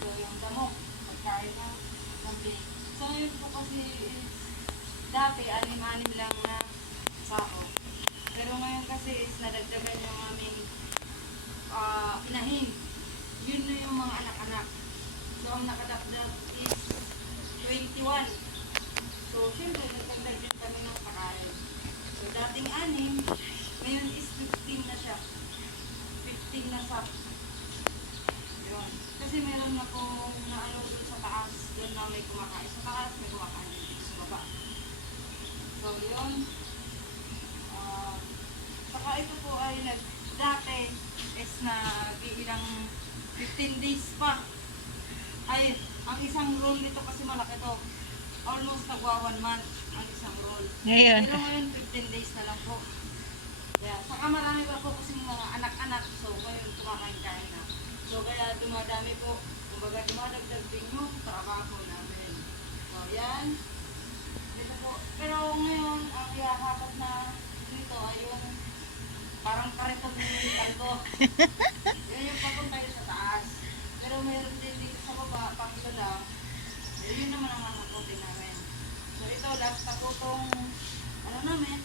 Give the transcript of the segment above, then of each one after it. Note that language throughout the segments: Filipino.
po yung damo. Pagkain ng gabi. So ngayon po kasi is, dati anim-anim lang na sao. Pero ngayon kasi is nadagdagan yung aming uh, inahin. Yun na yung mga anak-anak. So ang nakadagdag is 21. So syempre nagdagdag din kami ng pakain. So dating anim, ngayon is 15 na siya. 15 na sa kasi meron na pong naano doon sa taas, doon na may kumakain sa taas, may kumakain dito sa baba. So, yun. Ah, saka ito po ay nag, dati is na ilang 15 days pa. Ay, ang isang roll nito kasi malaki to. Almost nagwa one month ang isang roll. Ngayon. Pero ngayon 15 days na lang po. Kaya, saka marami pa po kasi mga anak-anak. So, ngayon kumakain-kain na. So, kaya dumadami po. Kumbaga, dumadagdag din yung trabaho namin. So, yan. Dito po. Pero ngayon, ang ihahapat na dito ay yung parang kariton ni Albo. Yun yung papunta yun sa taas. Pero meron din dito sa baba, panglo lang. Eh, Yun naman ang nakakote namin. So, ito, last na po itong, ano namin,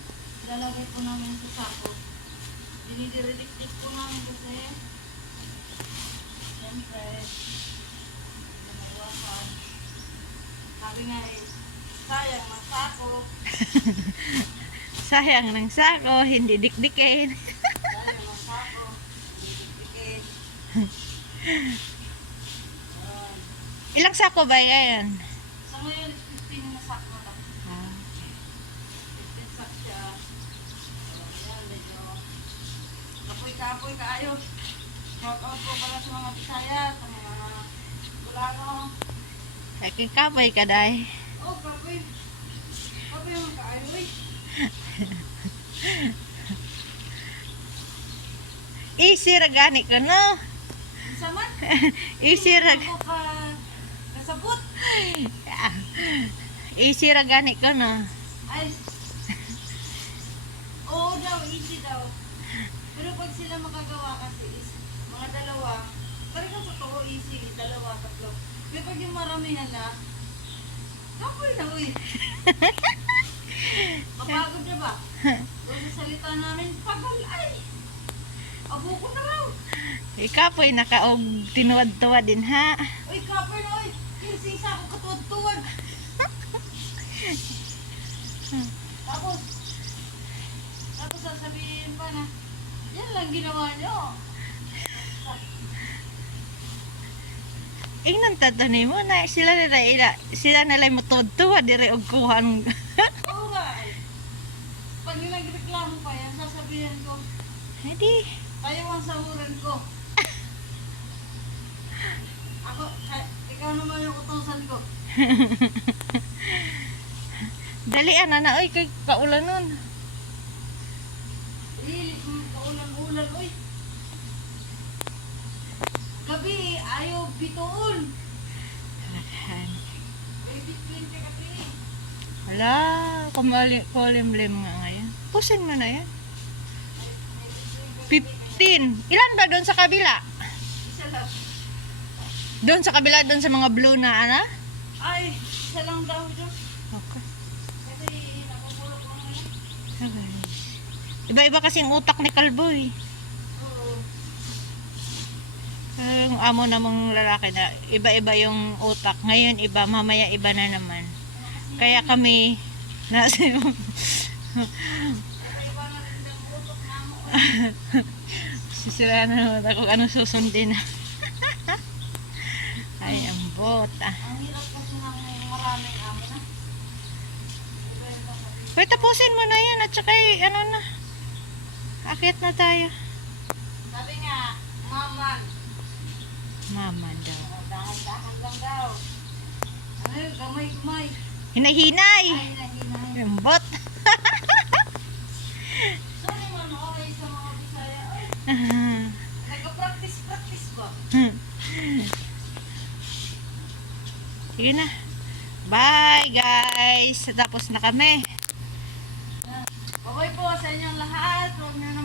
lalagay po namin sa sako. Dinidiridikdik po namin kasi, Sabi nga eh, sayang ng sako, Sayang ng sako, hindi dikdikin. sayang ng sako, didikdikin. Ayun. Ilang sako ba yan? Sa ngayon, 15 na sako na lang. Ah, 15 sak siya. Ayan, medyo kapoy-kapoy kaayo. Shout out po pala sa mga Bisaya, sa mga Bulano. Kaya kapay ka dahi. Oh, kapoy. Kapoy yung kaayo eh. Easy ra gani ko no. Isa man. Easy ra. Kasabot. Easy ra gani ko no. Ay. Oo daw, easy daw. Pero pag sila makagawa kasi is mga dalawa, talagang totoo easy, dalawa, tatlo. Pero pag yung maramihan na, kapoy na uy. Mapagod na ba? Doon sa salita namin, pagal ay. Abo ko na raw. Ikapoy nakaog tinuwad-tuwad din ha. Uy, kapoy na uy. Kinsisa ako katuwad-tuwad. tapos, tapos sasabihin pa na, yan lang ginawa nyo. Ingnan tatani mo na sila na ila sila na lang mo tuwad dire og kuhan. Oo nga eh. Pag nagreklamo pa yan, sasabihin ko, Hindi. kayo ang sahuran ko. Ako, eh, ikaw naman yung utusan ko. Dalian na na oy kay kaulan nun. Mo kaulan-ulan, uy. Gabi, ka gabi. Wala, kumali kulimlim nga ngayon. Pusin mo na yan. May bitwin ka 15. Ilan ba doon sa kabila? Isa lang. Doon sa kabila, doon sa mga blue na ana? Ay, isa lang daw dyan. Okay. Kasi napupulok lang ngayon. Okay. Iba-iba kasing utak ni Kalboy. Oo. Yung amo namang lalaki na iba-iba yung utak. Ngayon iba, mamaya iba na naman. Kaya kami nasa na na mo. sisira na naman ako kung ano susundin. Ay, ang bota. Ang hirap kasi ng maraming amo na. Pwede tapusin mo na yan at saka eh, ano na. Akit na tayo. Sabi nga, maman. Mama daw. Dahan-dahan lang daw. Yun, gamay-gamay. Hinahinay! Ay, nahinay. Ang bot. Sorry man, okay sa mga Bisaya. Ay, nagka-practice-practice ba? Sige na. Bye guys. Tapos na kami. Bye po sa inyong lahat. Huwag niyo naman